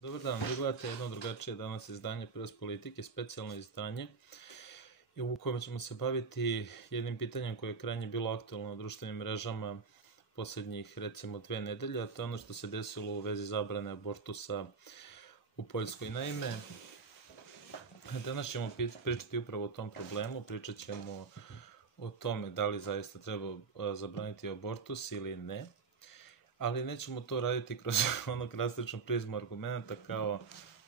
Dobar dan, vi gledate jedno drugačije danas izdanje Press Politike, specijalno izdanje u kojem ćemo se baviti jednim pitanjem koje je krajnje bilo aktualno na društvenim mrežama posljednjih recimo 2 nedelje, a to je ono što se desilo u vezi zabrane abortusa u Poljskoj. Naime, danas ćemo pričati upravo o tom problemu, pričat ćemo o tome da li zaista treba zabraniti abortus ili ne, ali nećemo to raditi kroz ono klasičnu prizmu argumenta kao,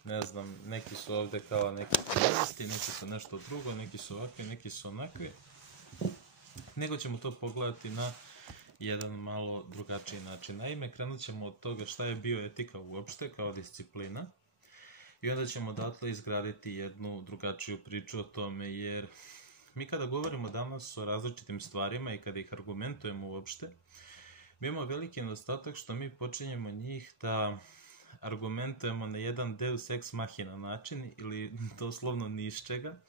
ne znam, neki su ovde kao neki komunisti, neki su nešto drugo, neki su ovakvi, neki su onakvi, nego ćemo to pogledati na jedan malo drugačiji način. Naime, krenut ćemo od toga šta je bioetika uopšte kao disciplina i onda ćemo odatle izgraditi jednu drugačiju priču o tome, jer mi kada govorimo danas o različitim stvarima i kada ih argumentujemo uopšte, mi imamo veliki nedostatak što mi počinjemo njih da argumentujemo na jedan deus ex machina način ili doslovno ni iz čega,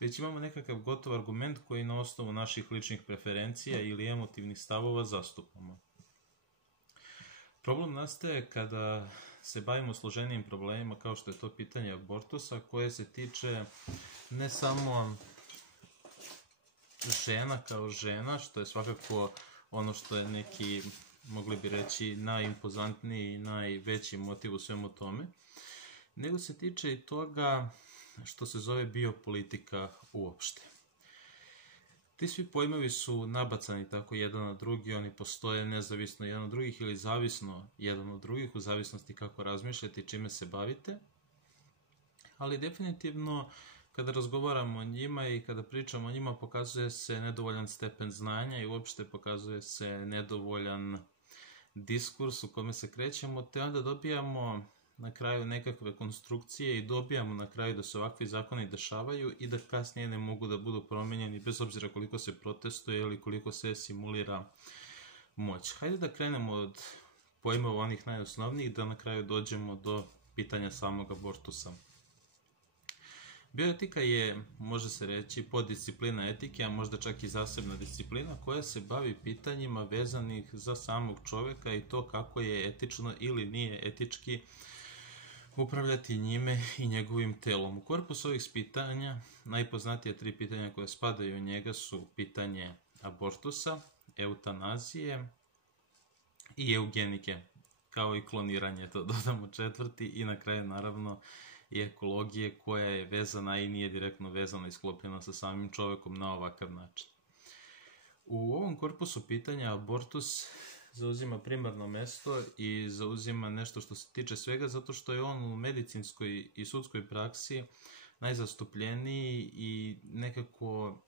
već imamo nekakav gotov argument koji na osnovu naših ličnih preferencija ili emotivnih stavova zastupamo. Problem nastaje kada se bavimo složenijim problemima kao što je to pitanje abortusa, koje se tiče ne samo žena kao žena, što je svakako ono što je neki, mogli bi reći, najimpozantniji i najveći motiv u svemu tome, nego se tiče i toga što se zove biopolitika uopšte. Ti svi pojmovi su nabacani tako jedan na drugi, oni postoje nezavisno jedan od drugih ili zavisno jedan od drugih, u zavisnosti kako razmišljate i čime se bavite, ali definitivno kada razgovaramo o njima i kada pričamo o njima pokazuje se nedovoljan stepen znanja i uopšte pokazuje se nedovoljan diskurs u kome se krećemo, te onda dobijamo na kraju nekakve konstrukcije i dobijamo na kraju da se ovakvi zakoni dešavaju i da kasnije ne mogu da budu promenjeni bez obzira koliko se protestuje ili koliko se simulira moć. Hajde da krenemo od pojmova onih najosnovnijih da na kraju dođemo do pitanja samog abortusa. Bioetika je, može se reći, poddisciplina etike, a možda čak i zasebna disciplina koja se bavi pitanjima vezanih za samog čoveka i to kako je etično ili nije etički upravljati njime i njegovim telom. U korpusu ovih pitanja, najpoznatije 3 pitanja koje spadaju u njega su pitanje abortusa, eutanazije i eugenike, kao i kloniranje, to dodamo 4. i na kraju naravno i ekologije koja je vezana i nije direktno vezana i sklopljena sa samim čovekom na ovakav način. U ovom korpusu pitanja abortus zauzima primarno mesto i zauzima nešto što se tiče svega zato što je on u medicinskoj i sudskoj praksi najzastupljeniji i nekako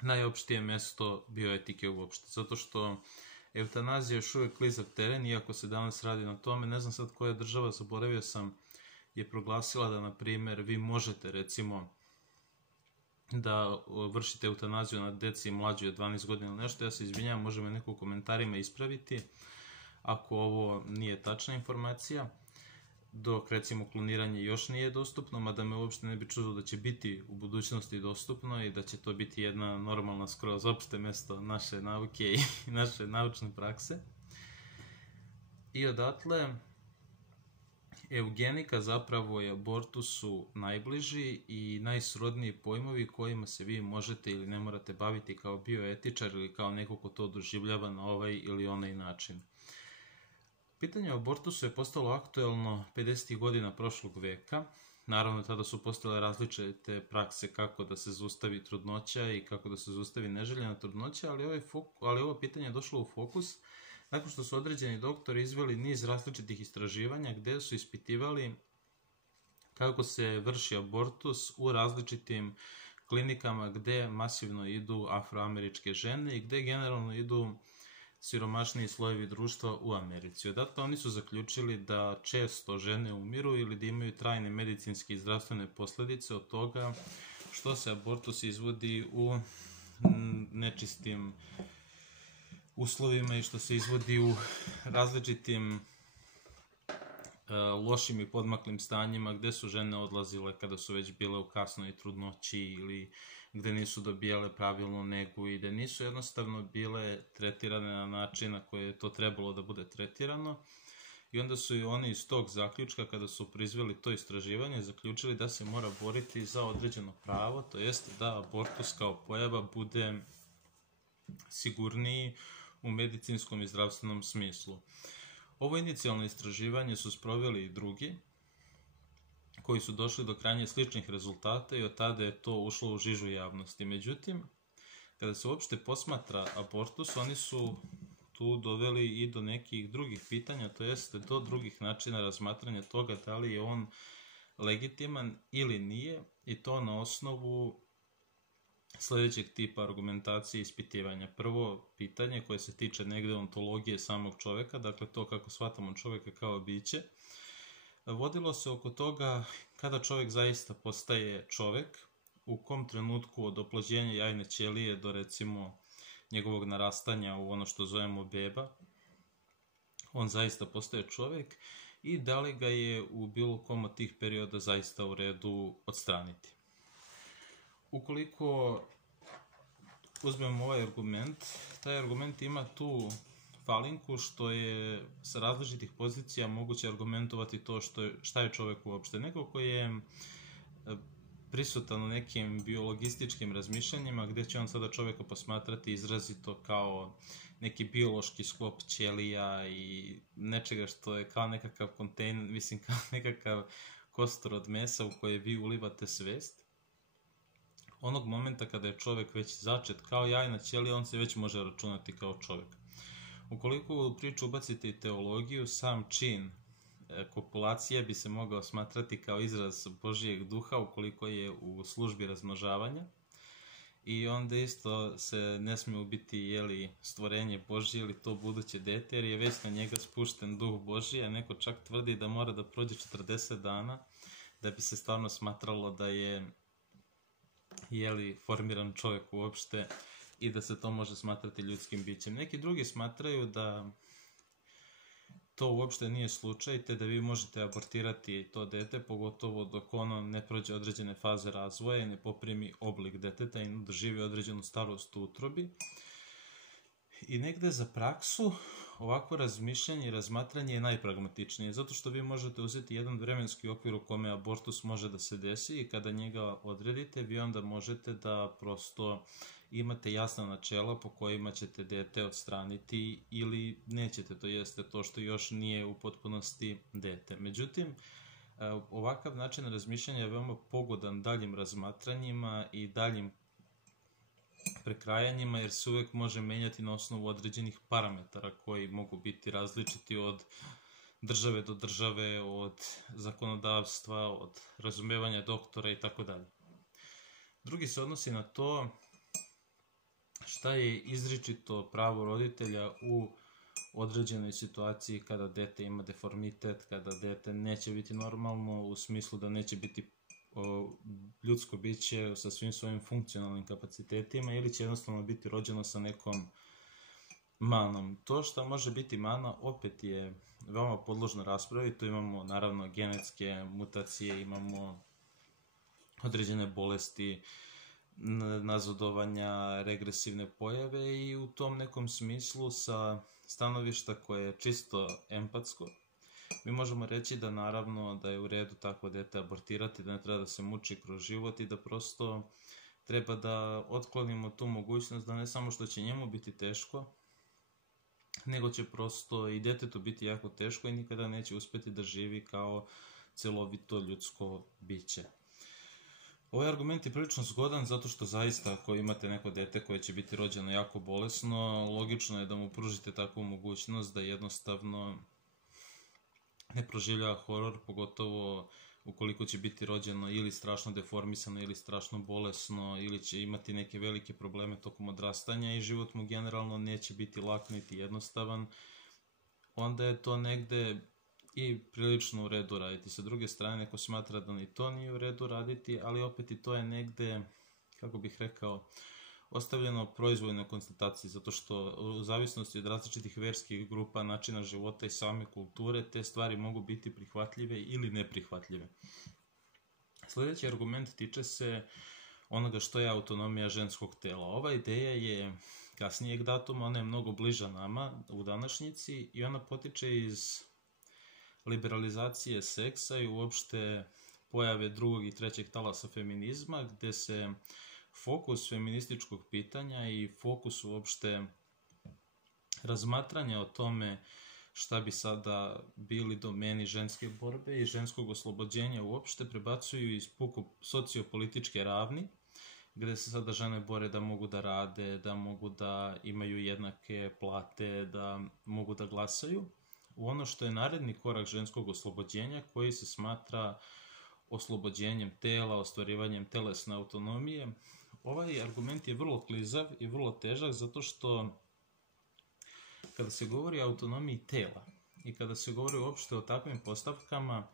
najopštije mesto bioetike uopšte, zato što eutanazija još uvek klizak teren, iako se danas radi na tome, ne znam sad koja država, zaboravio sam, je proglasila da, na primjer, vi možete, recimo, da vršite eutanaziju na deci mlađe od 12 godina ili nešto. Ja se izvinjavam, može me neko u komentarima ispraviti ako ovo nije tačna informacija, dok, recimo, kloniranje još nije dostupno, mada me uopšte ne bi čudo da će biti u budućnosti dostupno i da će to biti jedna normalna, skroz opšte mesto naše nauke i naše naučne prakse. I odatle eugenika zapravo je abortusu najbliži i najsrodniji pojmovi kojima se vi možete ili ne morate baviti kao bioetičar ili kao neko ko to doživljava na ovaj ili onaj način. Pitanje o abortusu je postalo aktuelno 50. godina prošlog veka. Naravno, tada su postale različite prakse kako da se zaustavi trudnoća i kako da se zaustavi neželjena trudnoća, ali ovo pitanje je došlo u fokus nakon što su određeni doktori izveli niz različitih istraživanja gde su ispitivali kako se vrši abortus u različitim klinikama gde masivno idu afroameričke žene i gde generalno idu siromašniji slojevi društva u Americi. Odatle oni su zaključili da često žene umiru ili da imaju trajne medicinske i zdravstvene posledice od toga što se abortus izvodi u nečistim uslovima i što se izvodi u različitim lošim i podmaklim stanjima gde su žene odlazile kada su već bile u kasnoj trudnoći ili gde nisu dobijale pravilnu negu i gde nisu jednostavno bile tretirane na način na koji je to trebalo da bude tretirano. I onda su i oni iz tog zaključka, kada su proizveli to istraživanje, zaključili da se mora boriti za određeno pravo, to jest da abortus kao pojava bude sigurniji u medicinskom i zdravstvenom smislu. Ovo inicijalno istraživanje su sproveli i drugi, koji su došli do krajnje sličnih rezultata i od tada je to ušlo u žižu javnosti. Međutim, kada se uopšte posmatra abortus, oni su tu doveli i do nekih drugih pitanja, to jeste do drugih načina razmatranja toga da li je on legitiman ili nije, i to na osnovu sledećeg tipa argumentacije i ispitivanja. Prvo pitanje koje se tiče negde ontologije samog čoveka, dakle to kako shvatamo čoveka kao biće, vodilo se oko toga kada čovek zaista postaje čovek, u kom trenutku od oplođenja jajne ćelije do recimo njegovog narastanja u ono što zovemo beba, on zaista postaje čovek i da li ga je u bilo kom od tih perioda zaista u redu odstraniti. Ukoliko uzmemo ovaj argument, taj argument ima tu falinku što je sa različitih pozicija moguće argumentovati to šta je čovek uopšte. Neko koji je prisutan u nekim biologističkim razmišljanjima gde će on sada čoveka posmatrati izrazito kao neki biološki sklop ćelija i nečega što je kao nekakav kontejner, mislim kao nekakav kostur od mesa u koje vi ulivate svest. Onog momenta kada je čovek već začet kao jajna ćelija, on se već može računati kao čovek. Ukoliko u priču ubacite i teologiju, sam čin kopulacija bi se mogao smatrati kao izraz Božijeg duha ukoliko je u službi razmnožavanja, i onda isto se ne smije ubiti stvorenje Božije ili to buduće dete, jer je već na njega spušten duh Božiji, a neko čak tvrdi da mora da prođe 40 dana da bi se stvarno smatralo da je formiran čovjek uopšte i da se to može smatrati ljudskim bićem. Neki drugi smatraju da to uopšte nije slučaj, te da vi možete abortirati to dete, pogotovo dok ono ne prođe određene faze razvoja i ne poprimi oblik deteta i doživi određenu starost u utrobi. I negde za praksu ovako razmišljanje i razmatranje je najpragmatičnije, zato što vi možete uzeti jedan vremenski okvir u kome abortus može da se desi i kada njega odredite, vi onda možete da prosto imate jasna načela po kojima ćete dete odstraniti ili nećete, to jeste to što još nije u potpunosti dete. Međutim, ovakav način razmišljanja je veoma pogodan daljim razmatranjima i daljim prekrajanjima, jer se uvek može menjati na osnovu određenih parametara koji mogu biti različiti od države do države, od zakonodavstva, od razumevanja doktora i tako dalje. Drugi se odnosi na to šta je izričito pravo roditelja u određenoj situaciji kada dete ima deformitet, kada dete neće biti normalno u smislu da neće biti ljudsko biće sa svim svojim funkcionalnim kapacitetima ili će jednostavno biti rođeno sa nekom manom. To što može biti mana opet je veoma podložno raspravi, tu imamo naravno genetske mutacije, imamo određene bolesti, nazadovanja, regresivne pojave i u tom nekom smislu sa stanovišta koje je čisto empatsko, mi možemo reći da naravno da je u redu takvo dete abortirati, da ne treba da se muči kroz život i da prosto treba da otklonimo tu mogućnost da ne samo što će njemu biti teško, nego će prosto i detetu biti jako teško i nikada neće uspeti da živi kao celovito ljudsko biće. Ovaj argument je prilično zgodan zato što zaista ako imate neko dete koje će biti rođeno jako bolesno, logično je da mu pružite takvu mogućnost da jednostavno ne proživljava horor, pogotovo ukoliko će biti rođeno ili strašno deformisano ili strašno bolesno ili će imati neke velike probleme tokom odrastanja i život mu generalno neće biti lak niti jednostavan, onda je to negde i prilično u redu raditi. Sa druge strane, neko smatra da ni to nije u redu raditi, ali opet i to je negde, kako bih rekao, ostavljeno proizvoljnoj konstataciji, zato što u zavisnosti od različitih verskih grupa, načina života i same kulture, te stvari mogu biti prihvatljive ili neprihvatljive. Sledeći argument tiče se onoga što je autonomija ženskog tela. Ova ideja je kasnijeg datuma, ona je mnogo bliža nama u današnjici i ona potiče iz liberalizacije seksa i uopšte pojave drugog i trećeg talasa feminizma, gde se fokus feminističkog pitanja i fokus uopšte razmatranja o tome šta bi sada bili domeni ženske borbe i ženskog oslobođenja uopšte prebacuju iz puko sociopolitičke ravni, gde se sada žene bore da mogu da rade, da mogu da imaju jednake plate, da mogu da glasaju, u ono što je naredni korak ženskog oslobođenja, koji se smatra oslobođenjem tela, ostvarivanjem telesne autonomije. Ovaj argument je vrlo klizav i vrlo težak, zato što kada se govori o autonomiji tela i kada se govori uopšte o takvim postavkama,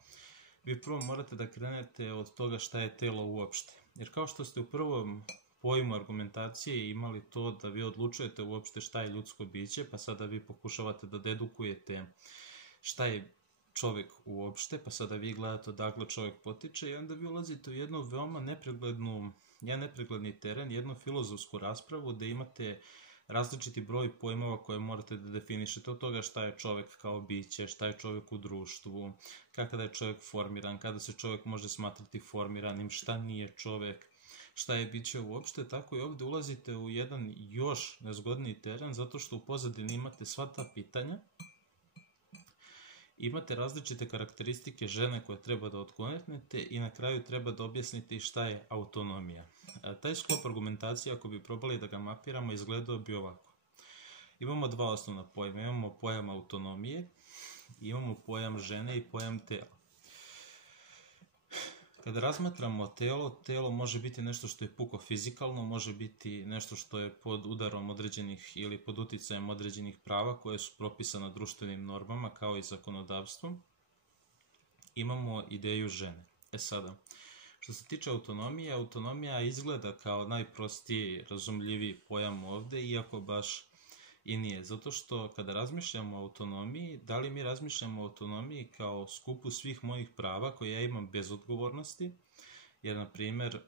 vi prvo morate da krenete od toga šta je telo uopšte. Jer kao što ste u prvom pojmu argumentacije imali to da vi odlučujete uopšte šta je ljudsko biće, pa sada vi pokušavate da dedukujete šta je čovek uopšte, pa sada vi gledate odakle čovek potiče i onda vi ulazite u jednu veoma nepregledni teren, jednu filozofsku raspravu gde imate različiti broj pojmova koje morate da definišete, od toga šta je čovek kao biće, šta je čovek u društvu, kada je čovek formiran, kada se čovek može smatrati formiranim, šta nije čovek, šta je biće uopšte, tako i ovde ulazite u jedan još nezgodniji teren, zato što u pozadini imate sva ta pitanja, imate različite karakteristike žene koje treba da otklonete i na kraju treba da objasnite šta je autonomija. Taj sklop argumentacije, ako bi probali da ga mapiramo, izgledao bi ovako. Imamo dva osnovna pojma. Imamo pojam autonomije, imamo pojam žene i pojam tela. Kada razmatramo telo može biti nešto što je puko fizikalno, može biti nešto što je pod udarom određenih ili pod uticajem određenih prava koje su propisane društvenim normama kao i zakonodavstvom. Imamo ideju žene. Sada, što se tiče autonomije, autonomija izgleda kao najprostiji, razumljiviji pojam ovde, iako baš i nije. Zato što kada razmišljamo o autonomiji, da li mi razmišljamo o autonomiji kao skupu svih mojih prava koje ja imam bez odgovornosti, jer, na primer,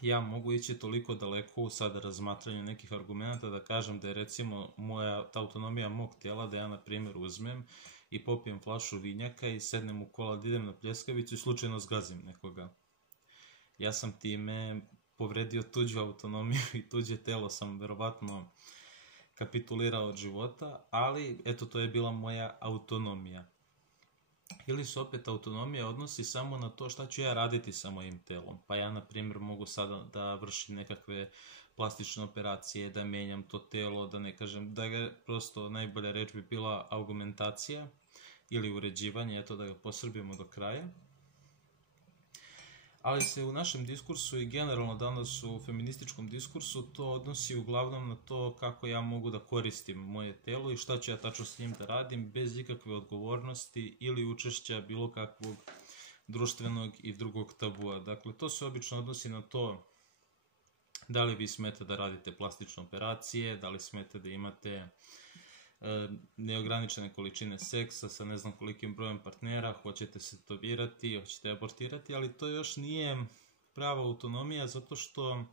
ja mogu ići toliko daleko u sada razmatranju nekih argumenta da kažem da je, recimo, ta autonomija mog tela, da ja, na primer, uzmem i popijem flašu vinjaka i sednem u kola da idem na pljeskavicu i slučajno zgazim nekoga. Ja sam time povredio tuđu autonomiju i tuđe telo sam verovatno kapitulirao od života, ali eto, to je bila moja autonomija. Ili se opet autonomija odnosi samo na to šta ću ja raditi sa mojim telom. Pa ja, na primjer, mogu sada da vršim nekakve plastične operacije, da menjam to telo, da ne kažem, da ga prosto najbolja reč bi bila augmentacija ili uređivanje, eto da ga posrbimo do kraja. Ali se u našem diskursu i generalno danas u feminističkom diskursu to odnosi uglavnom na to kako ja mogu da koristim moje telo i šta ću ja tačno s njim da radim bez ikakve odgovornosti ili učešća bilo kakvog društvenog i drugog tabua. Dakle, to se obično odnosi na to da li vi smete da radite plastične operacije, da li smete da imate neograničene količine seksa sa ne znam kolikim brojem partnera, hoćete se tetovirati, hoćete abortirati, ali to još nije prava autonomija zato što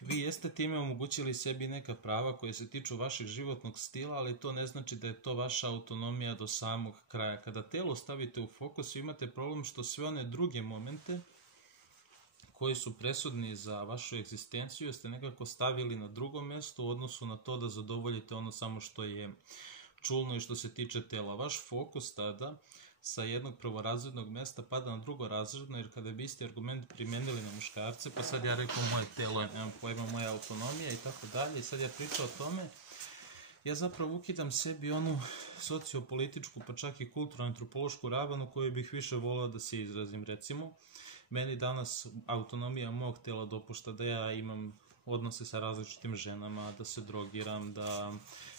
vi jeste time omogućili sebi neka prava koje se tiču vašeg životnog stila, ali to ne znači da je to vaša autonomija do samog kraja. Kada telo stavite u fokus, imate problem što sve one druge momente koji su presudni za vašu egzistenciju ste nekako stavili na drugo mesto u odnosu na to da zadovoljite ono samo što je čulno i što se tiče tela. Vaš fokus tada sa jednog prvorazrednog mesta pada na drugorazredno, jer kada bi isti argument primenili na muškarce, pa sad ja rekao moje telo, nemam pojma, moja autonomija i tako dalje, i sad ja pričao o tome, ja zapravo ukidam sebi onu sociopolitičku, pa čak i kulturno-antropološku ravan u kojoj bih više volao da se izrazim. Recimo, meni danas autonomija mog tela dopušta da ja imam odnose sa različitim ženama, da se drogiram, da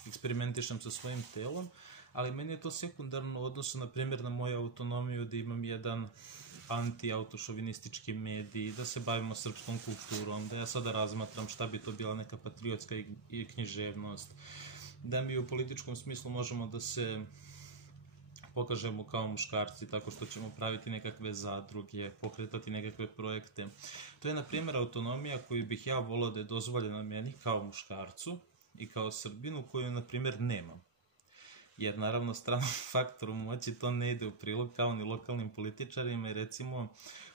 eksperimentišem sa svojim telom, ali meni je to sekundarno u odnosu, na primjer, na moju autonomiju da imam jedan anti-autošovinistički medij, da se bavimo srpskom kulturom, da ja sada razmatram šta bi to bila neka patriotska i književnost, da mi u političkom smislu možemo da se pokažemo kao muškarci tako što ćemo praviti nekakve zadruge, pokretati nekakve projekte. To je, na primjer, autonomija koju bih ja volao da je dozvoljena meni kao muškarcu i kao Srbinu, koju, na primjer, nemam. jer naravno stranom faktoru moći to ne ide u prilog kao ni lokalnim političarima i recimo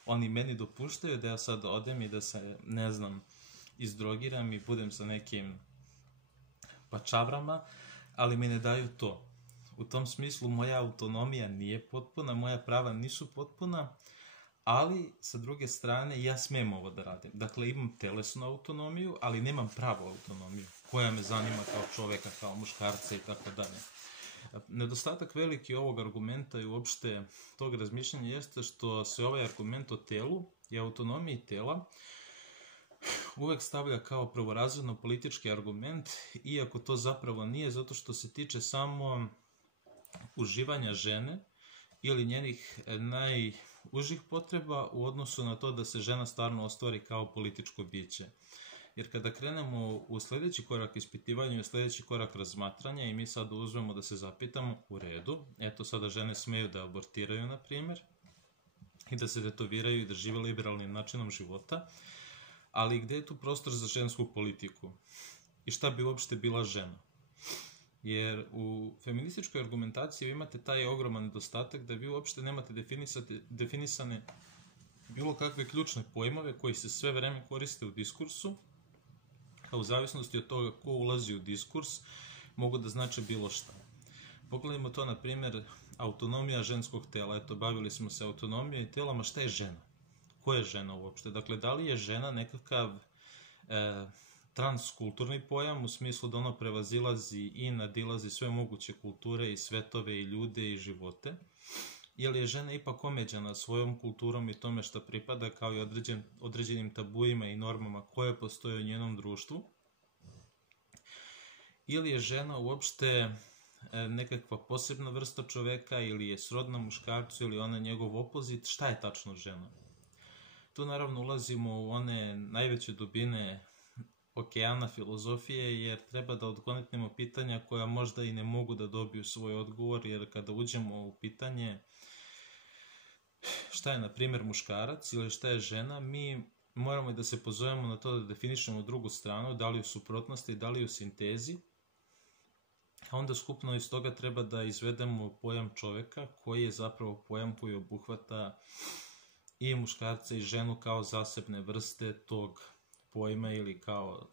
oni meni dopuštaju da ja sad odem i da se, ne znam, izdrogiram i budem sa nekim pačavrama, ali mi ne daju to. U tom smislu moja autonomija nije potpuna, moja prava nisu potpuna, ali sa druge strane ja smijem ovo da radim. Dakle, imam telesnu autonomiju, ali nemam pravu autonomiju koja me zanima kao čoveka, kao muškarca i tako dalje. Nedostatak veliki ovog argumenta i uopšte tog razmišljanja jeste što se ovaj argument o telu i autonomiji tela uvek stavlja kao prvorazredno politički argument, iako to zapravo nije, zato što se tiče samo uživanja žene ili njenih najužih potreba u odnosu na to da se žena stvarno ostvari kao političko biće. Jer kada krenemo u sljedeći korak ispitivanja i sljedeći korak razmatranja i mi sad uzmemo da se zapitamo u redu, eto sada žene smeju da abortiraju, na primjer, i da se detoviraju i da žive liberalnim načinom života, ali gde je tu prostor za žensku politiku? I šta bi uopšte bila žena? Jer u feminističkoj argumentaciji vi imate taj ogroman nedostatak da vi uopšte nemate definisane bilo kakve ključne pojmove koji se sve vreme koriste u diskursu, a u zavisnosti od toga ko ulazi u diskurs, mogu da znače bilo šta. Pogledajmo to, na primjer, autonomija ženskog tela. Eto, bavili smo se autonomijom i telama. Šta je žena? Ko je žena uopšte? Dakle, da li je žena nekakav transkulturni pojam, u smislu da ono prevazilazi i nadilazi sve moguće kulture i svetove i ljude i živote? Ili je žena ipak omeđena svojom kulturom i tome što pripada, kao i određenim tabuima i normama koje postoje u njenom društvu? Ili je žena uopšte nekakva posebna vrsta čoveka, ili je srodna muškarcu, ili ona njegov opozit? Šta je tačno žena? Tu naravno ulazimo u one najveće dubine okeana filozofije, jer treba da odgonetnemo pitanja koja možda i ne mogu da dobiju svoj odgovor, jer kada uđemo u pitanje šta je, na primjer, muškarac ili šta je žena, mi moramo i da se pozovemo na to da definišemo drugu stranu, da li u suprotnosti, da li u sintezi, a onda skupno iz toga treba da izvedemo pojam čoveka, koji je zapravo pojam koji obuhvata i muškarca i ženu kao zasebne vrste tog pojma, ili kao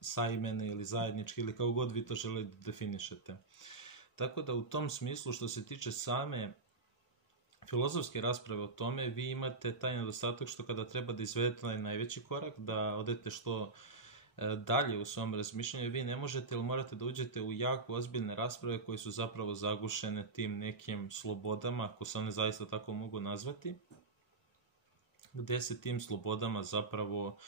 saimene ili zajednički, ili kao god vi to želite da definišete. Tako da u tom smislu, što se tiče same filozofske rasprave o tome, vi imate taj nedostatak što kada treba da izvedete taj najveći korak, da odete što dalje u svom razmišljanju, vi ne možete ili morate da uđete u jako ozbiljne rasprave koje su zapravo zagušene tim nekim slobodama, ako se one zaista tako mogu nazvati, gde se tim slobodama zapravo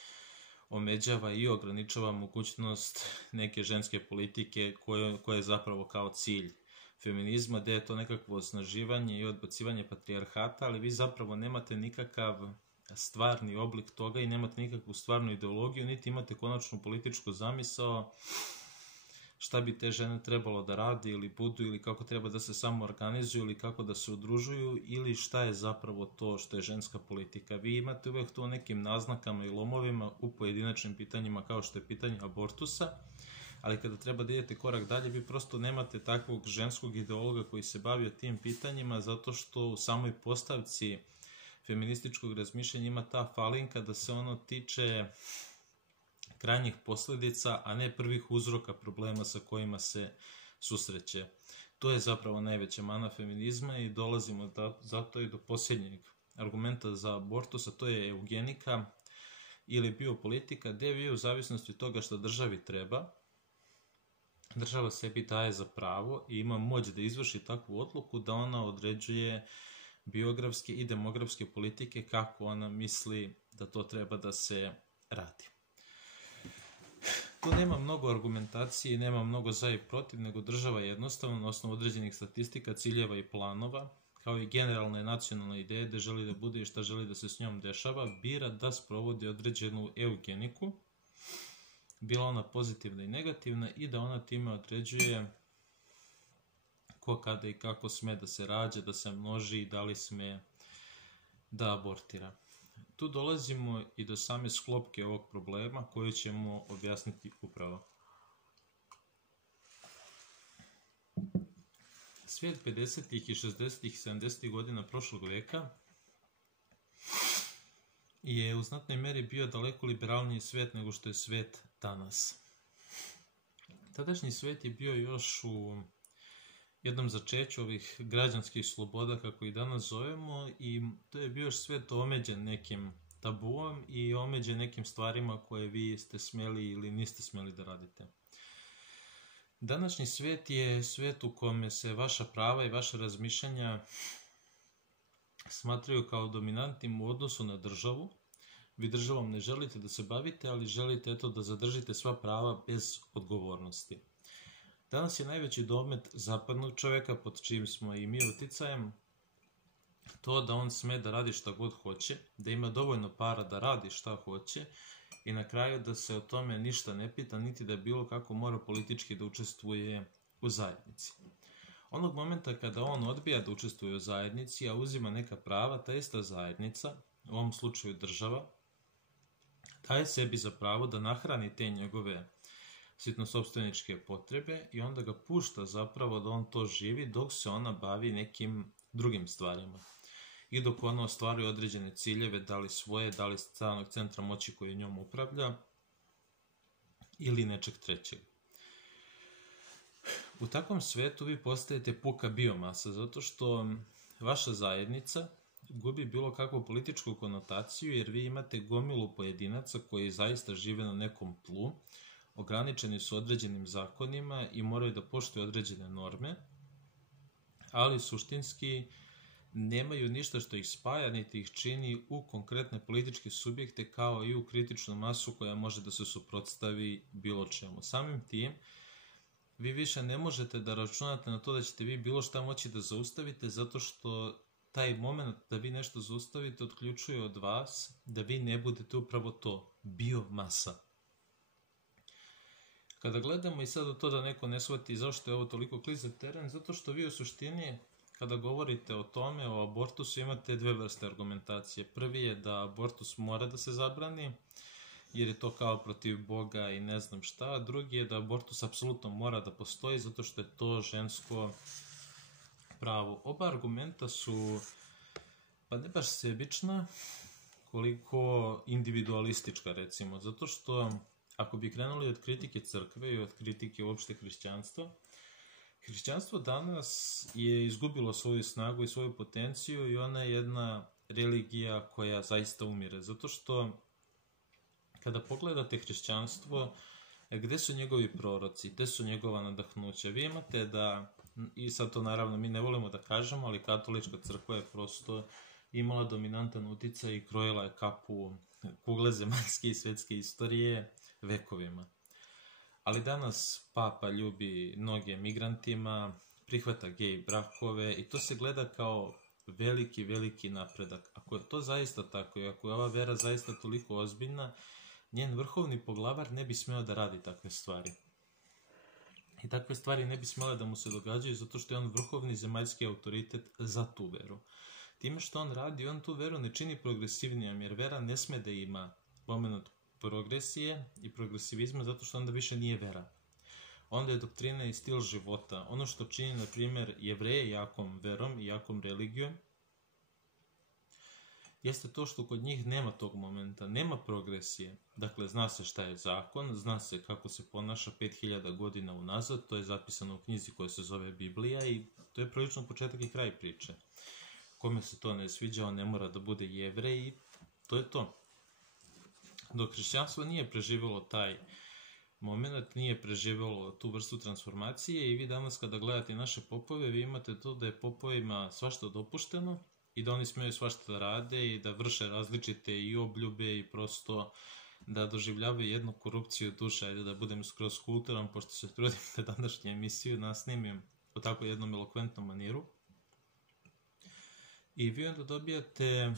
omeđava i ograničava mogućnost neke ženske politike koja je zapravo kao cilj feminizma, gde je to nekakvo osnaživanje i odbacivanje patrijarhata, ali vi zapravo nemate nikakav stvarni oblik toga i nemate nikakvu stvarnu ideologiju, niti imate konačnu političku zamisao šta bi te žene trebalo da radi ili budu, ili kako treba da se samo organizuju, ili kako da se udružuju, ili šta je zapravo to što je ženska politika. Vi imate uvek to nekim naznakama i lomovima u pojedinačnim pitanjima, kao što je pitanje abortusa, ali kada treba da idete korak dalje, vi prosto nemate takvog ženskog ideologa koji se bavio tim pitanjima, zato što u samoj postavci feminističkog razmišljanja ima ta falinka da se ono tiče krajnjih posledica, a ne prvih uzroka problema sa kojima se susreće. To je zapravo najveća mana feminizma i dolazimo zato i do posljednjeg argumenta za abortus, a to je eugenika ili biopolitika, gde vi u zavisnosti od toga što državi treba, država sebi daje za pravo i ima moć da izvrši takvu odluku da ona određuje biografske i demografske politike kako ona misli da to treba da se radi. Tu nema mnogo argumentacije i nema mnogo za i protiv, nego država jednostavno na osnovu određenih statistika, ciljeva i planova, kao i generalne nacionalne ideje gde želi da bude i šta želi da se s njom dešava, bira da sprovodi određenu eugeniku, bila ona pozitivna i negativna, i da ona time određuje ko, kada i kako sme da se rađa, da se množi i da li sme da abortira. Tu dolazimo i do same sklopke ovog problema koju ćemo objasniti upravo. Svijet 50. i 60. i 70. godina prošlog vijeka je u znatnoj meri bio daleko liberalniji svijet nego što je svijet danas. Tadašnji svijet je bio još u jednom začeću ovih građanskih sloboda, kako ih danas zovemo, i to je bio još svijet omeđen nekim tabuom i omeđen nekim stvarima koje vi ste smjeli ili niste smjeli da radite. Današnji svijet je svijet u kome se vaša prava i vaše razmišljanja smatraju kao dominantnim u odnosu na državu. Vi državom ne želite da se bavite, ali želite da zadržite sva prava bez odgovornosti. Danas je najveći domet zapadnog čovjeka, pod čijim smo i mi uticajem, to da on sme da radi šta god hoće, da ima dovoljno para da radi šta hoće i na kraju da se o tome ništa ne pita, niti da bilo kako mora politički da učestvuje u zajednici. Onog momenta kada on odbija da učestvuje u zajednici, a uzima neka prava, ta ista zajednica, u ovom slučaju država, daje sebi za pravo da nahrani te njegove sitnosopstveničke potrebe i onda ga pušta zapravo da on to živi dok se ona bavi nekim drugim stvarima. I dok ona ostvaruje određene ciljeve, da li svoje, da li stranog centra moći koji njom upravlja ili nečeg trećeg. U takvom svetu vi postajete puka biomasa, zato što vaša zajednica gubi bilo kakvu političku konotaciju, jer vi imate gomilu pojedinaca koji zaista žive na nekom tlu, ograničeni su određenim zakonima i moraju da poštuju određene norme, ali suštinski nemaju ništa što ih spaja, niti ih čini u konkretne političke subjekte, kao i u kritičnu masu koja može da se suprotstavi bilo čemu. Samim tim, vi više ne možete da računate na to da ćete vi bilo šta moći da zaustavite, zato što taj moment da vi nešto zaustavite odključuje od vas da vi ne budete upravo to, biomasa. Kada gledamo i sad o to da neko ne shvati zašto je ovo toliko klizav teren, zato što vi u suštini, kada govorite o tome, o abortusu, imate dve vrste argumentacije. Prvi je da abortus mora da se zabrani, jer je to kao protiv Boga i ne znam šta. Drugi je da abortus apsolutno mora da postoji, zato što je to žensko pravo. Oba argumenta su, pa ne baš sebična, koliko individualistička, recimo, zato što ako bi krenuli od kritike crkve i od kritike uopšte hrišćanstva, hrišćanstvo danas je izgubilo svoju snagu i svoju potenciju i ona je jedna religija koja zaista umire. Zato što kada pogledate hrišćanstvo, gde su njegovi proroci, gde su njegova nadahnuća? Vi imate da, i sad to naravno mi ne volimo da kažemo, ali katolička crkva je prosto imala dominantan uticaj i krojila je kapu kugle zemaljske i svetske istorije vekovima. Ali danas papa ljubi noge migrantima, prihvata gej brakove i to se gleda kao veliki, veliki napredak. Ako je to zaista tako i ako je ova vera zaista toliko ozbiljna, njen vrhovni poglavar ne bi smeo da radi takve stvari. I takve stvari ne bi smele da mu se događaju zato što je on vrhovni zemaljski autoritet za tu veru. Time što on radi, on tu veru ne čini progresivnijom, jer vera ne sme da ima moment progresije i progresivizma zato što onda više nije vera. Onda je doktrina i stil života. Ono što čini, na primjer, Jevreje jakom verom i jakom religijom, jeste to što kod njih nema tog momenta, nema progresije. Dakle, zna se šta je zakon, zna se kako se ponaša 5000 godina unazad, to je zapisano u knjizi koja se zove Biblija i to je prilično početak i kraj priče. Kome se to ne sviđa, on ne mora da bude Jevrej i to je to. Dok hrišćanstvo nije preživjelo taj moment, nije preživjelo tu vrstu transformacije i vi danas kada gledate naše popove, vi imate to da je popovima svašta dopušteno i da oni smeju svašta da rade i da vrše različite i obljube i prosto da doživljavaju jednu korupciju duša, ajde da budem skroz kulturan, pošto se trudim da današnju emisiju nasnimim u tako jednom elokventnom maniru. I vi onda dobijate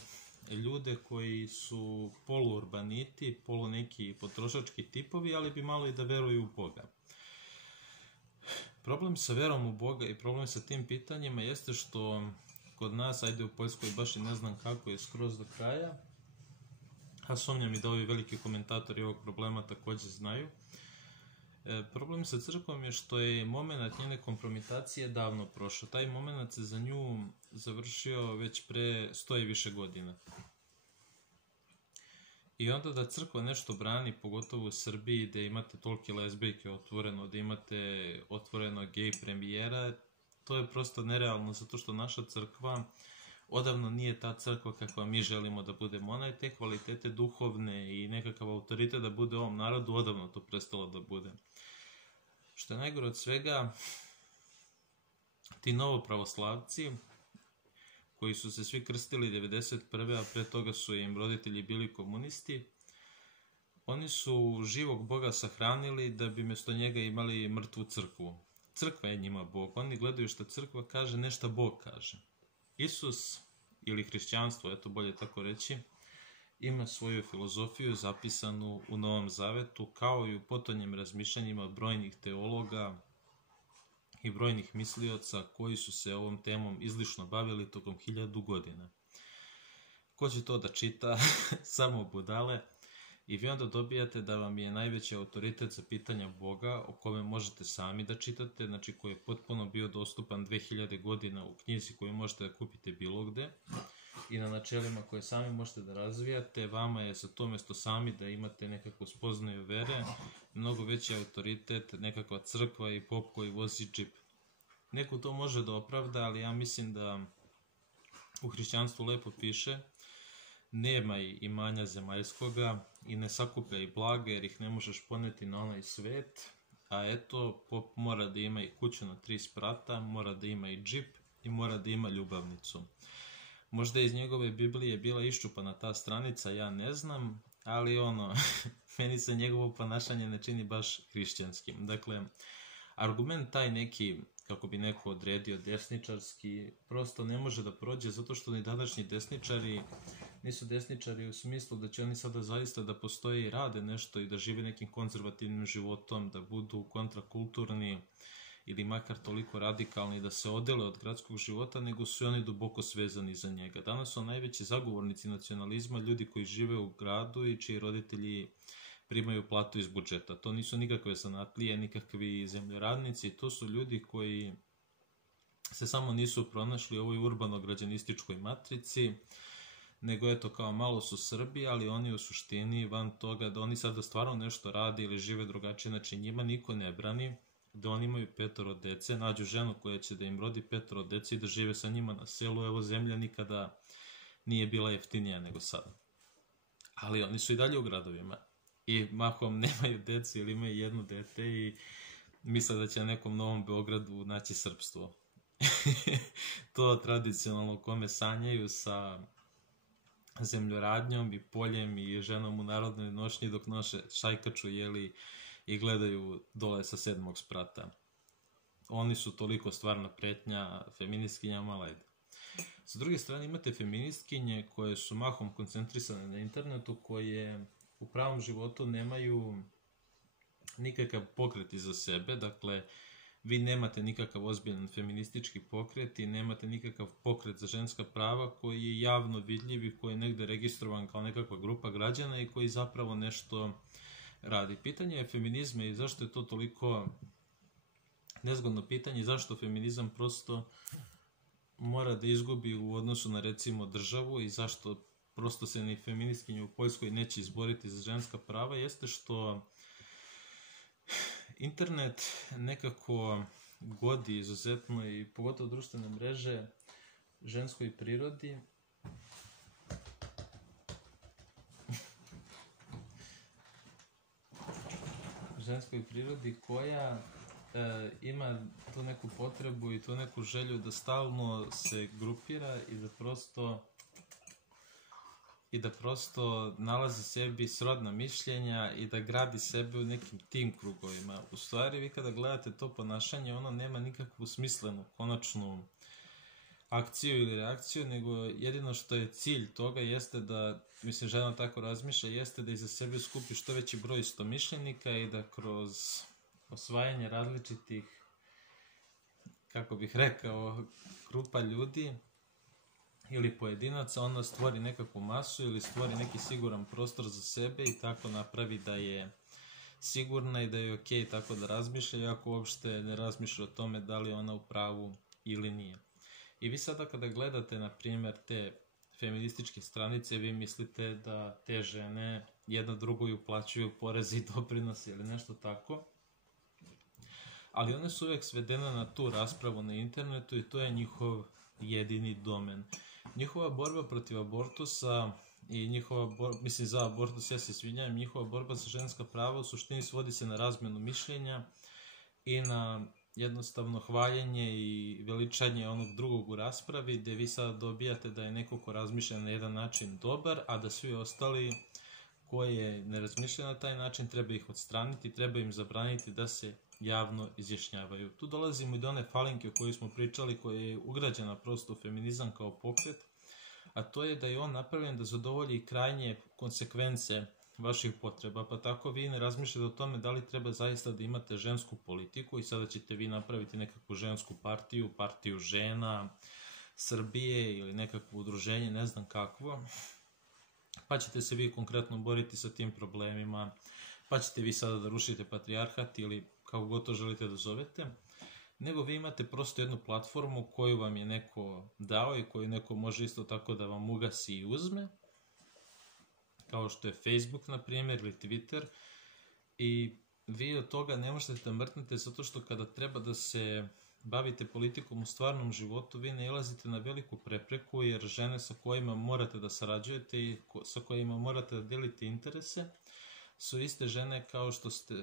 ljude koji su poluurbaniti, polu neki potrošački tipovi, ali bi malo i da veruju u Boga. Problem sa verom u Boga i problem sa tim pitanjima jeste što kod nas, ajde u Poljskoj baš i ne znam kako je skroz do kraja, a sumnjam i da ovi veliki komentatori ovog problema također znaju, Problem sa crkvom je što je moment njene kompromitacije davno prošao. Taj moment se za nju završio već pre 100 i više godina. I onda da crkva nešto brani, pogotovo u Srbiji, da imate tolike lezbijke otvoreno, da imate otvoreno gej premijera, to je prosto nerealno, zato što naša crkva odavno nije ta crkva kakva mi želimo da budemo. Ona je te kvalitete duhovne i nekakav autoritet da bude ovom narodu, odavno to prestalo da bude. Što je najgore od svega, ti novopravoslavci, koji su se svi krstili 1991. a pre toga su im roditelji bili komunisti, oni su živog Boga sahranili da bi mjesto njega imali mrtvu crkvu. Crkva je njima Bog. Oni gledaju što crkva kaže, ne šta Bog kaže. Isus, ili hrišćanstvo, eto bolje tako reći, ima svoju filozofiju zapisanu u Novom Zavetu, kao i u potonjim razmišljanjima brojnih teologa i brojnih mislioca koji su se ovom temom izlišno bavili tokom 1000 godina. Ko će to da čita? Samo budale. I vi onda dobijate da vam je najveći autoritet za pitanja Boga, o kome možete sami da čitate, znači koji je potpuno bio dostupan 2000 godina u knjizi koju možete da kupite bilo gde i na načelima koje sami možete da razvijate. Vama je za to mjesto sami da imate nekakvu spoznaju vere, mnogo veći autoritet, nekakva crkva i pop koji vozi džip. Neko to može da opravda, ali ja mislim da u hrišćanstvu lepo piše: nemaj imanja zemaljskoga i ne sakupljaj blaga, jer ih ne možeš poneti na onaj svet. A eto, pop mora da ima i kuću na 3 sprata, mora da ima i džip i mora da ima ljubavnicu. Možda iz njegove Biblije bila iščupana ta stranica, ja ne znam, ali meni se njegovo ponašanje ne čini baš hrišćanskim. Dakle, argument taj neki, kako bi neko odredio, desničarski, prosto ne može da prođe, zato što ni današnji desničari nisu desničari u smislu da će oni sada zaista da postoje i rade nešto i da žive nekim konzervativnim životom, da budu kontrakulturni ili makar toliko radikalni da se odele od gradskog života, nego su oni duboko svezani za njega. Danas su najveći zagovornici nacionalizma ljudi koji žive u gradu i čiji roditelji primaju platu iz budžeta. To nisu nikakve zanatlije, nikakvi zemljoradnici, to su ljudi koji se samo nisu pronašli u ovoj urbano-građanističkoj matrici, nego eto kao malo su Srbi, ali oni u suštini van toga da oni sada stvarno nešto rade ili žive drugačije, znači njima niko ne brani da oni imaju 5 dece, nađu ženu koja će da im rodi 5 dece i da žive sa njima na selu. Evo, zemlja nikada nije bila jeftinija nego sada. Ali oni su i dalje u gradovima i mahom nemaju dece ili imaju 1 dete i misle da će na nekom Novom Beogradu naći srpstvo. To tradicionalno u kome sanjaju sa zemljoradnjom i poljem i ženom u narodnoj nošnji dok noše šajkaču, jeli, i gledaju dole sa 7. sprata. Oni su toliko stvarna pretnja feministkinjama, ali ajde. Sa druge strane imate feministkinje koje su mahom koncentrisane na internetu, koje u pravom životu nemaju nikakav pokret iza sebe, dakle, vi nemate nikakav ozbiljan feministički pokret i nemate nikakav pokret za ženska prava koji je javno vidljiv i koji je negde registrovan kao nekakva grupa građana i koji zapravo nešto radi. Pitanje je feminizma i zašto je to toliko nezgodno pitanje i zašto feminizam prosto mora da izgubi u odnosu na recimo državu i zašto prosto se ni feministkinje u Poljskoj neće izboriti za ženska prava, jeste što internet nekako godi izuzetno i pogotovo društvene mreže ženskoj prirodi koja ima tu neku potrebu i tu neku želju da stalno se grupira i da prosto nalazi sebi srodna mišljenja i da gradi sebe u nekim tim krugovima. U stvari, vi kada gledate to ponašanje, ono nema nikakvu smislenu, konačnu akciju ili reakciju, nego jedino što je cilj toga jeste da, mislim, žena tako razmišlja, jeste da iza sebe skupi što veći broj istomišljenika i da kroz osvajanje različitih, kako bih rekao, grupa ljudi ili pojedinaca, ona stvori nekakvu masu ili stvori neki siguran prostor za sebe i tako napravi da je sigurna i da je okej tako da razmišlja, iako uopšte ne razmišlja o tome da li je ona u pravu ili nije. I vi sada kada gledate, na primjer, te feminističke stranice, vi mislite da te žene jedna drugoj uplaćuju poreze i doprinose ili nešto tako, ali one su uvek svedene na tu raspravu na internetu i to je njihov jedini domen. Njihova borba protiv abortusa i njihova za abortus, ja se izvinjavam, njihova borba za ženska prava u suštini svodi se na razmenu mišljenja i na jednostavno hvaljenje i veličanje onog drugog u raspravi, gde vi sada dobijate da je neko ko razmišlja na jedan način dobar, a da svi ostali koje ne razmišljaju na taj način treba ih odstraniti, treba im zabraniti da se javno izjašnjavaju. Tu dolazimo i do one falinke o kojoj smo pričali, koja je ugrađena prosto u feminizam kao pokret, a to je da je on napravljen da zadovolji krajnje konsekvence vaših potreba, pa tako vi ne razmišljate o tome da li treba zaista da imate žensku politiku i sada ćete vi napraviti nekakvu žensku partiju, partiju žena Srbije ili nekakvo udruženje, ne znam kakvo, pa ćete se vi konkretno boriti sa tim problemima, pa ćete vi sada da rušite patrijarhat ili kako god to želite da zovete, nego vi imate prosto jednu platformu koju vam je neko dao i koju neko može isto tako da vam ugasi i uzme, kao što je Facebook, na primjer, ili Twitter, i vi od toga ne možete da mrtnete zato što kada treba da se bavite politikom u stvarnom životu, vi nailazite na veliku prepreku, jer žene sa kojima morate da sarađujete i sa kojima morate da delite interese su iste žene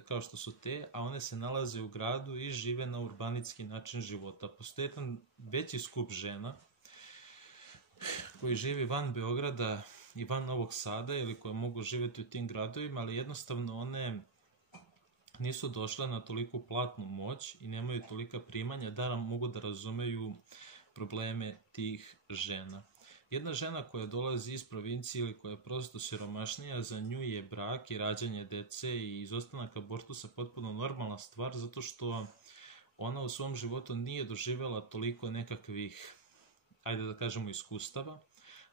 kao što su te, a one se nalaze u gradu i žive na urbanitski način života. Postoji jedan veći skup žena koji živi van Beograda i van Novog Sada ili koje mogu živjeti u tim gradovima, ali jednostavno one nisu došle na toliku platnu moć i nemaju tolika primanja da nam mogu da razumeju probleme tih žena. Jedna žena koja dolazi iz provincije ili koja je prosto siromašnija, za nju je brak i rađanje dece i izostanak abortusa potpuno normalna stvar, zato što ona u svom životu nije doživjela toliko nekakvih, ajde da kažemo, iskustava,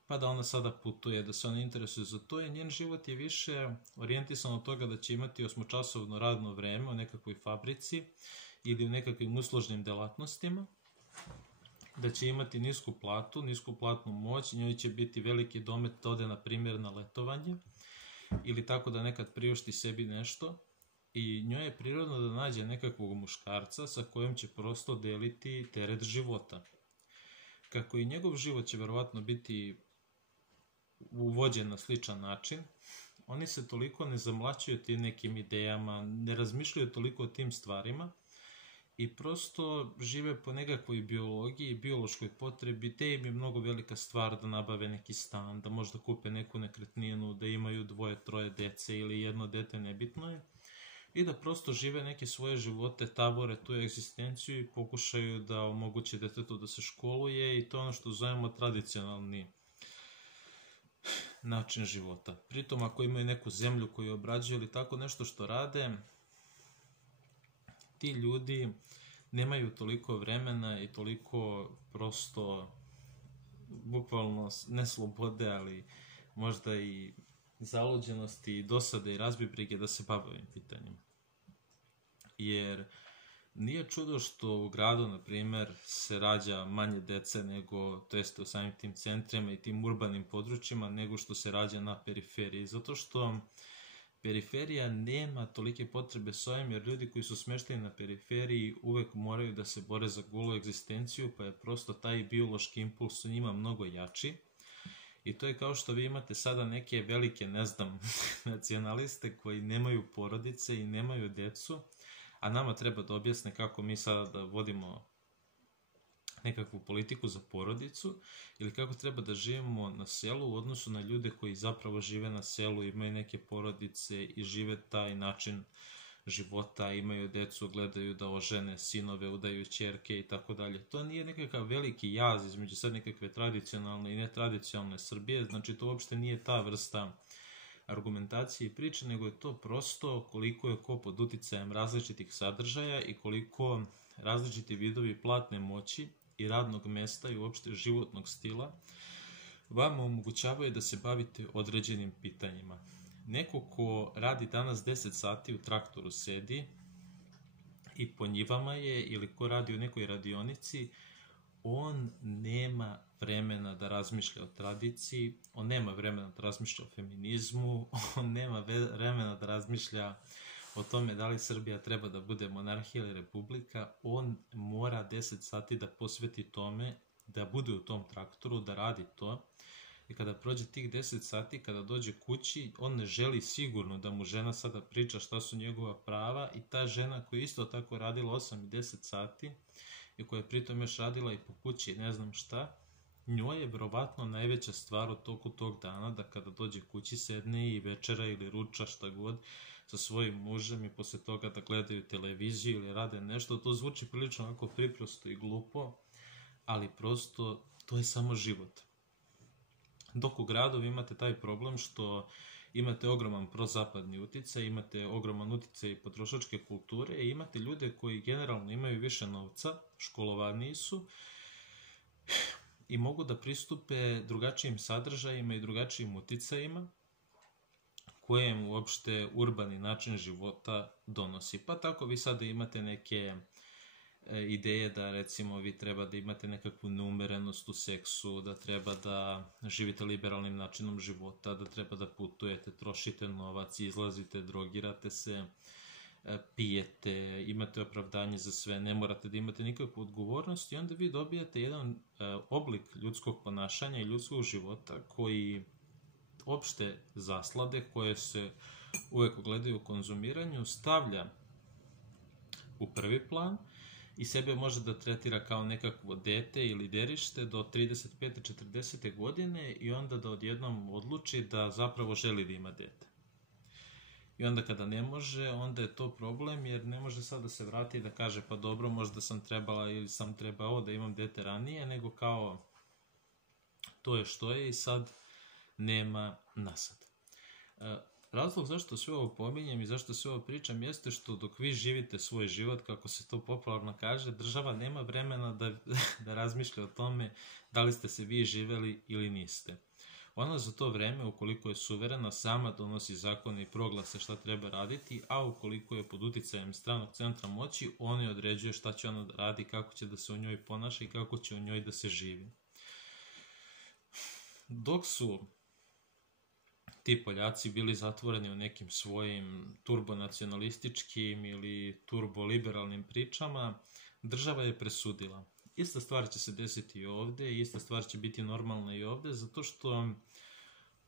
pa da ona sada putuje, da se ona interesuje za to, i njen život je više orijentisan od toga da će imati 8-časovno radno vreme u nekakvoj fabrici ili u nekakvim uslužnim delatnostima, da će imati nisku platnu moć, njoj će biti veliki domet da ode, na primjer, na letovanje ili tako da nekad priušti sebi nešto, i njoj je prirodno da nađe nekakvog muškarca sa kojim će prosto deliti teret života. Kako i njegov život će verovatno biti uvođen na sličan način, oni se toliko ne zamlaćuju tim nekim idejama, ne razmišljaju toliko o tim stvarima i prosto žive po nekakvoj biologiji, biološkoj potrebi, te im je mnogo velika stvar da nabave neki stan, da možda kupe neku nekretninu, da imaju 2-3 dece ili jedno dete, nebitno je, i da prosto žive neke svoje živote, tavore tu egzistenciju i pokušaju da omoguće detetu da se školuje, i to je ono što zovemo tradicionalni način života. Pritom, ako imaju neku zemlju koju obrađuju ili tako nešto što rade, ti ljudi nemaju toliko vremena i toliko prosto, bukvalno ne slobode, ali možda i zaluđenosti i dosade i razbibrige da se bave ovim pitanjima. Jer nije čudo što u gradu, na primer, se rađa manje dece nego, to jeste u samim tim centrima i tim urbanim područjima, nego što se rađa na periferiji. Zato što periferija nema tolike potrebe s ovim, jer ljudi koji su smešteni na periferiji uvek moraju da se bore za golu egzistenciju, pa je prosto taj biološki impuls u njima mnogo jači. I to je kao što vi imate sada neke velike, ne znam, nacionaliste koji nemaju porodice i nemaju decu, a nama treba da objasne kako mi sada da vodimo nekakvu politiku za porodicu ili kako treba da živimo na selu u odnosu na ljude koji zapravo žive na selu, imaju neke porodice i žive taj način života, imaju decu, gledaju da ožene sinove, udaju ćerke i tako dalje. To nije nekakav veliki jaz između sad nekakve tradicionalne i netradicionalne Srbije, znači to uopšte nije ta vrsta argumentacije i priče, nego je to prosto koliko je ko pod uticajem različitih sadržaja i koliko različiti vidovi platne moći i radnog mesta i uopšte životnog stila vam omogućavaju da se bavite određenim pitanjima. neko ko radi danas 10 sati u traktoru sedi i po njivama je, ili ko radi u nekoj radionici, on nema vremena da razmišlja o tradiciji, on nema vremena da razmišlja o feminizmu, on nema vremena da razmišlja o tome da li Srbija treba da bude monarhija ili republika. On mora 10 sati da posveti tome, da bude u tom traktoru, da radi to. I kada prođe tih 10 sati, kada dođe kući, on ne želi sigurno da mu žena sada priča šta su njegova prava, i ta žena koja je isto tako radila 8 i 10 sati i koja je pritom još radila i po kući ne znam šta, njoj je verovatno najveća stvar u toku tog dana da kada dođe kući sedne i večera ili ruča šta god sa svojim mužem i posle toga da gledaju televiziju ili rade nešto. To zvuči prilično onako priprosto i glupo, ali prosto to je samo život. Dok u gradu vi imate taj problem što imate ogroman prozapadni uticaj, imate ogroman uticaj potrošačke kulture i imate ljude koji generalno imaju više novca, školovaniji su i mogu da pristupe drugačijim sadržajima i drugačijim uticajima koje im uopšte urbani način života donosi. Pa tako vi sada imate neke ideje da recimo vi treba da imate nekakvu neumerenost u seksu, da treba da živite liberalnim načinom života, da treba da putujete, trošite novac, izlazite, drogirate se, pijete, imate opravdanje za sve, ne morate da imate nikakvu odgovornost, i onda vi dobijate jedan oblik ljudskog ponašanja i ljudskog života koji opšte zaslade, koje se uvek gledaju u konzumiranju, stavlja u prvi plan i sebe može da tretira kao nekakvo dete ili derište do 35. 40. godine i onda da odjednom odluči da zapravo želi da ima dete. I onda kada ne može, onda je to problem, jer ne može sad da se vrati i da kaže pa dobro, možda sam trebala ili sam trebao da imam dete ranije, nego kao to je što je i sad nema nasad. Razlog zašto sve ovo pominjem i zašto sve ovo pričam jeste što dok vi živite svoj život, kako se to popularno kaže, država nema vremena da razmišlja o tome da li ste se vi živeli ili niste. Ona za to vreme, ukoliko je suverena, sama donosi zakone i proglase šta treba raditi, a ukoliko je pod uticajem stranog centra moći, on je određuje šta će ona da radi, kako će da se u njoj ponaša i kako će u njoj da se živi. Dok su ti Poljaci bili zatvoreni u nekim svojim turbonacionalističkim ili turboliberalnim pričama, država je presudila. Ista stvar će se desiti i ovde, i ista stvar će biti normalna i ovde, zato što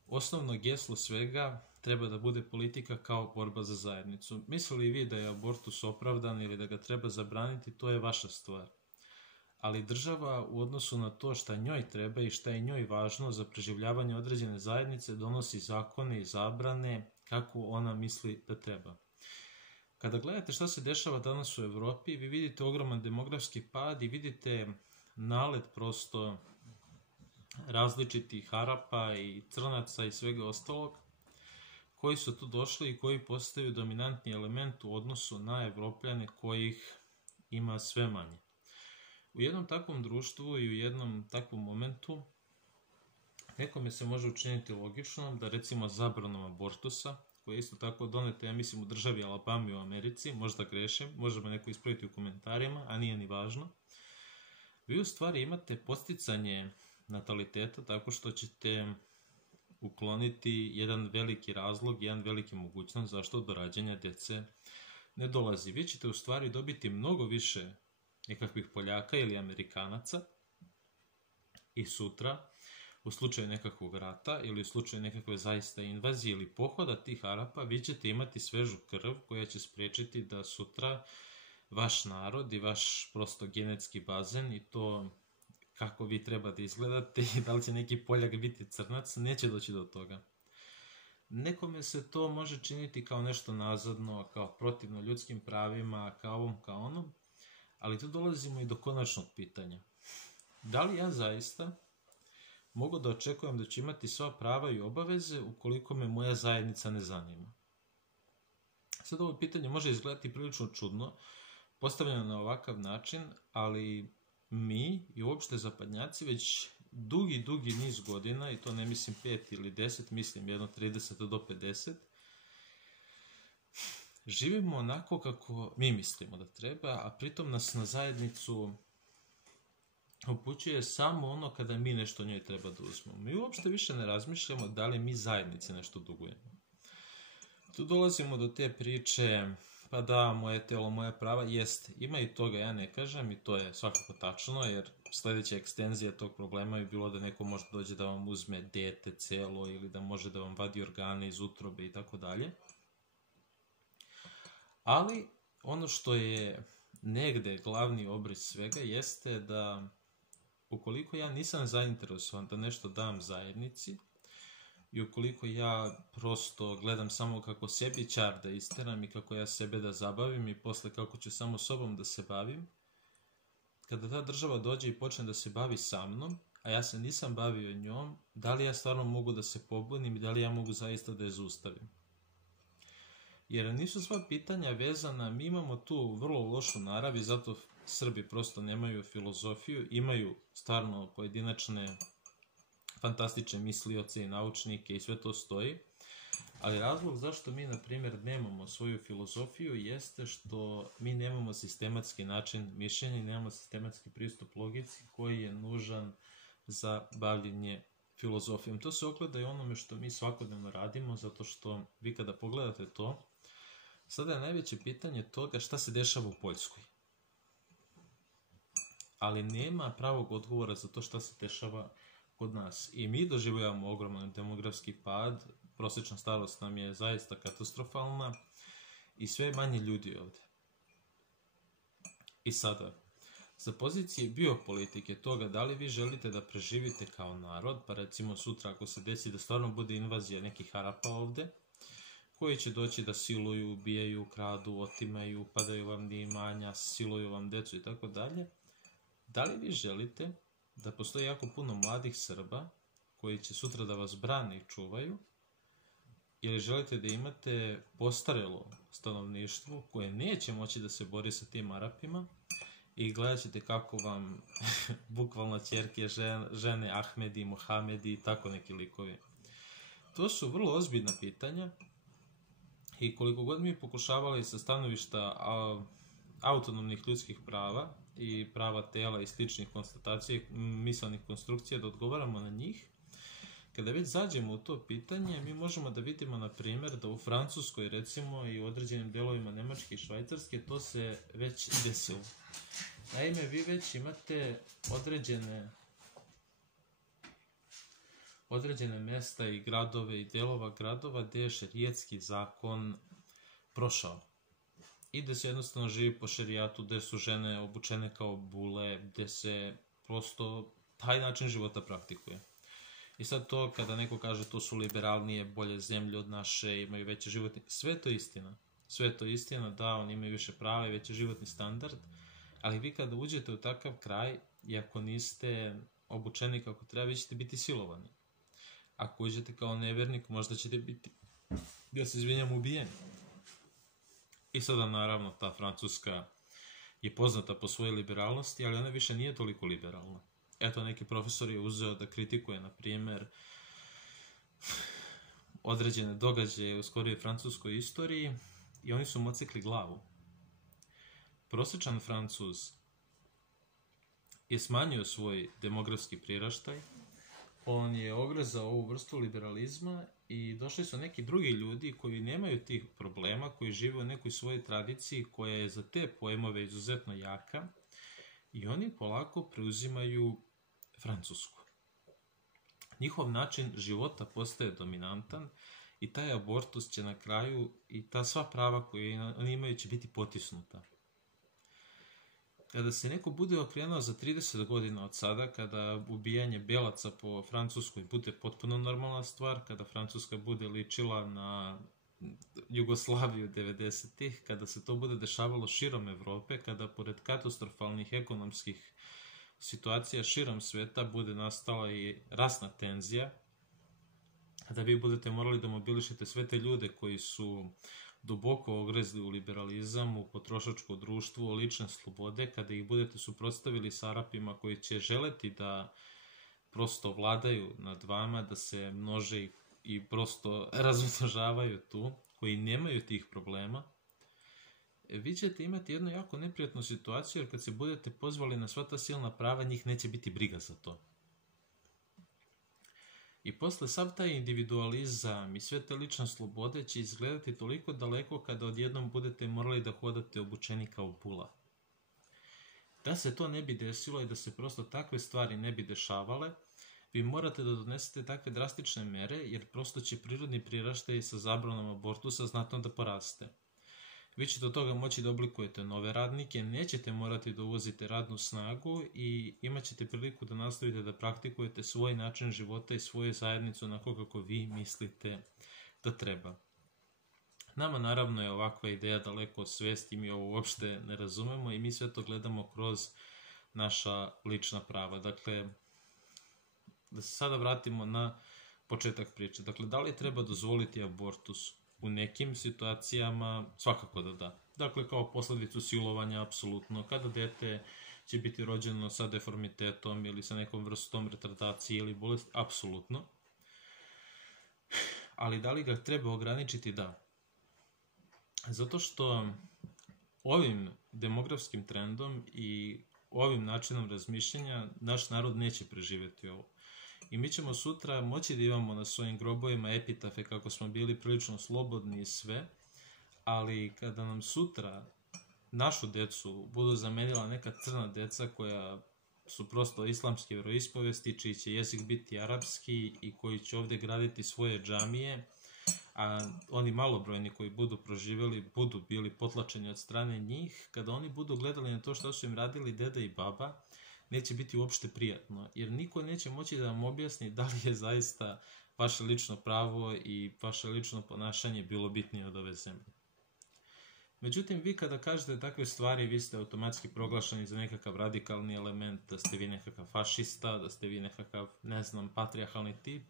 osnovno geslo svega treba da bude politika kao borba za zajednicu. Mislili vi da je abortus opravdan ili da ga treba zabraniti, to je vaša stvar. Ali država u odnosu na to šta njoj treba i šta je njoj važno za preživljavanje određene zajednice donosi zakone i zabrane kako ona misli da treba. Kada gledate šta se dešava danas u Evropi, vi vidite ogroman demografski pad i vidite nalet prosto različitih Arapa i Crnaca i svega ostalog koji su tu došli i koji postaju dominantni element u odnosu na Evropljane kojih ima sve manje. U jednom takvom društvu i u jednom takvom momentu nekome se može učiniti logično da recimo zabranom abortusa, koja je isto tako doneta, ja mislim, u državi Alabama u Americi, možda grešim, možemo neko ispraviti u komentarima, a nije ni važno, vi u stvari imate podsticanje nataliteta tako što ćete ukloniti jedan veliki razlog, jedan veliki mogućnost zašto do rađanja dece ne dolazi. Vi ćete u stvari dobiti mnogo više nekakvih Poljaka ili Amerikanaca i sutra, u slučaju nekakvog rata ili u slučaju nekakve zaista invazije ili pohoda tih Arapa, vi ćete imati svežu krv koja će spriječiti da sutra vaš narod i vaš prosto genetski bazen i to kako vi treba da izgledate i da li će neki Poljak biti Crnac, neće doći do toga. Nekome se to može činiti kao nešto nazadno, kao protivno ljudskim pravima, kao ovom, kao onom, ali tu dolazimo i do konačnog pitanja. Da li ja zaista mogu da očekujem da ću imati sva prava i obaveze ukoliko me moja zajednica ne zanima? Sad ovo pitanje može izgledati prilično čudno, postavljeno na ovakav način, ali mi i uopšte zapadnjaci već dugi niz godina, i to ne mislim 5 ili 10, mislim jedno 30 do 50, živimo onako kako mi mislimo da treba, a pritom nas na zajednicu upućuje samo ono kada mi nešto njoj treba da uzmemo. Mi uopšte više ne razmišljamo da li mi zajednici nešto dugujemo. Tu dolazimo do te priče, pa da, moje telo, moja prava, jeste, ima i toga, ja ne kažem, i to je svakako tačno, jer sledeća ekstenzija tog problema je bilo da neko može dođe da vam uzme dete celo ili da može da vam vadi organe iz utrobe i tako dalje. Ali ono što je negde glavni obris svega jeste da ukoliko ja nisam zainteresovan da nešto dam zajednici i ukoliko ja prosto gledam samo kako sebi čar da isteram i kako ja sebe da zabavim i posle kako ću samo sobom da se bavim, kada ta država dođe i počne da se bavi sa mnom, a ja se nisam bavio njom, da li ja stvarno mogu da se pobunim i da li ja mogu zaista da je zaustavim? Jer nisu sva pitanja vezana, mi imamo tu vrlo lošu narav i zato Srbi prosto nemaju filozofiju, imaju stvarno pojedinačne fantastične mislioce i naučnike i sve to stoji, ali razlog zašto mi, na primjer, nemamo svoju filozofiju jeste što mi nemamo sistematski način mišljenja i nemamo sistematski pristup logici koji je nužan za bavljenje filozofijom. To se ogleda i onome što mi svakodnevno radimo, zato što vi kada pogledate to, sada je najveće pitanje toga šta se dešava u Poljskoj. Ali nema pravog odgovora za to šta se dešava kod nas. I mi doživljavamo ogroman demografski pad, prosječna starost nam je zaista katastrofalna i sve manje ljudi ovde. I sada, za pozicije biopolitike toga da li vi želite da preživite kao narod, pa recimo sutra ako se desi da stvarno bude invazija nekih Arapa ovde, koji će doći da siluju, ubijaju, kradu, otimaju, padaju vam na imanja, siluju vam decu i tako dalje, da li vi želite da postoji jako puno mladih Srba koji će sutra da vas brane i čuvaju, ili želite da imate postarelo stanovništvo koje neće moći da se bori sa tim Arapima i gledat ćete kako vam bukvalno ćerke žene Ahmedi, Mohamedi i tako neki likovi. To su vrlo ozbiljna pitanja i koliko god mi pokušavali sa stanovišta autonomnih ljudskih prava i prava tela i sličnih konstatacija, misalnih konstrukcija da odgovaramo na njih, kada već zađemo u to pitanje, mi možemo da vidimo, na primjer, da u Francuskoj, recimo, i u određenim delovima Nemačke i Švajcarske, to se već desilo. Naime, vi već imate određene mesta i gradove i delova gradova gde je šerijetski zakon prošao. I gde se jednostavno živi po šerijatu, gde su žene obučene kao bule, gde se prosto taj način života praktikuje. I sad to, kada neko kaže to su liberalnije, bolje zemlje od naše, imaju veće životni... Sve to istina. Sve to istina, da, oni imaju više prava i veći životni standard, ali vi kada uđete u takav kraj, i ako niste obučeni kako treba, vi ćete biti silovani. Ako uđete kao nevernik, možda ćete biti, ja se izvinjam, ubijeni. I sada, naravno, ta Francuska je poznata po svojoj liberalnosti, ali ona više nije toliko liberalna. Eto, neki profesor je uzeo da kritikuje, na primjer, određene događaje u skorijoj francuskoj istoriji i oni su mu odsekli glavu. Prosječan Francuz je smanjio svoj demografski priraštaj, on je ogrezao ovu vrstu liberalizma i došli su neki drugi ljudi koji nemaju tih problema, koji žive u nekoj svojoj tradiciji koja je za te pojmove izuzetno jaka i oni polako preuzimaju Francusku. Njihov način života postaje dominantan i taj abortus će na kraju i ta sva prava koje oni imaju će biti potisnuta. Kada se neko bude okrenuo za 30 godina od sada, kada ubijanje belaca po Francuskoj bude potpuno normalna stvar, kada Francuska bude ličila na Jugoslaviju 90-ih, kada se to bude dešavalo širom Evrope, kada pored katastrofalnih ekonomskih situacija širom sveta bude nastala i rasna tenzija, kada vi budete morali da mobilišete sve te ljude koji su duboko ogrezli u liberalizam, u potrošačko društvo, u lične slobode, kada ih budete suprotstavili s Arapima koji će želeti da prosto vladaju nad vama, da se množe i prosto razmnožavaju tu, koji nemaju tih problema, vi ćete imati jednu jako neprijatnu situaciju, jer kad se budete pozvali na sva ta silna prava, njih neće biti briga za to. I posle sav taj individualizam i sve te lične slobode će izgledati toliko daleko kada odjednom budete morali da hodate obučeni kao bula. Da se to ne bi desilo i da se prosto takve stvari ne bi dešavale, vi morate da donesete takve drastične mere, jer prosto će prirodni priraštaj sa zabranom abortusa znatno da poraste. Vi ćete od toga moći da oblikujete nove radnike, nećete morati da uvozite radnu snagu i imat ćete priliku da nastavite da praktikujete svoj način života i svoju zajednicu onako kako vi mislite da treba. Nama naravno je ovakva ideja daleko od svesti, mi ovo uopšte ne razumemo i mi sve to gledamo kroz naša lična prava. Dakle, da se sada vratimo na početak priče. Dakle, da li treba dozvoliti abortus? U nekim situacijama svakako da da. Dakle, kao posledicu silovanja, apsolutno. Kada dete će biti rođeno sa deformitetom ili sa nekom vrstom retardacije ili bolesti, apsolutno. Ali da li ga treba ograničiti? Da. Zato što ovim demografskim trendom i ovim načinom razmišljanja naš narod neće preživjeti ovo. I mi ćemo sutra moći da imamo na svojim grobovima epitafe kako smo bili prilično slobodni i sve, ali kada nam sutra našu decu budu zamenila neka crna deca koja su prosto islamske veroispovesti, čiji će jezik biti arapski i koji će ovde graditi svoje džamije, a oni malobrojni koji budu proživjeli, budu bili potlačeni od strane njih, kada oni budu gledali na to što su im radili deda i baba, neće biti uopšte prijatno, jer niko neće moći da vam objasni da li je zaista vaše lično pravo i vaše lično ponašanje bilo bitnije od ove zemlje. Međutim, vi kada kažete takve stvari, vi ste automatski proglašeni za nekakav radikalni element, da ste vi nekakav fašista, da ste vi nekakav, ne znam, patrijarhalni tip,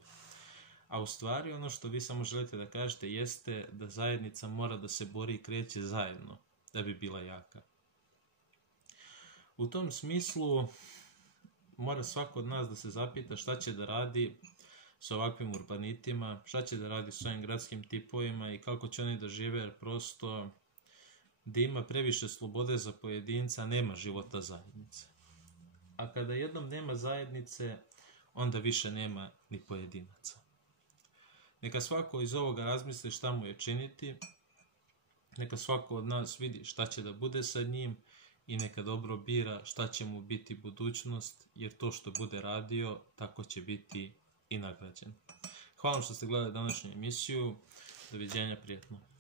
a u stvari ono što vi samo želite da kažete jeste da zajednica mora da se bori i kreće zajedno da bi bila jaka. U tom smislu mora svako od nas da se zapita šta će da radi sa ovakvim urbanitima, šta će da radi s ovim gradskim tipovima i kako će oni da žive, jer prosto gde ima previše slobode za pojedinca, nema života zajednice. A kada jednom nema zajednice, onda više nema ni pojedinaca. Neka svako iz ovoga razmisli šta mu je činiti, neka svako od nas vidi šta će da bude sa njim i neka dobro bira šta će mu biti budućnost, jer to što bude radio, tako će biti i nagrađen. Hvala što ste gledali današnju emisiju. Doviđenja, prijetno.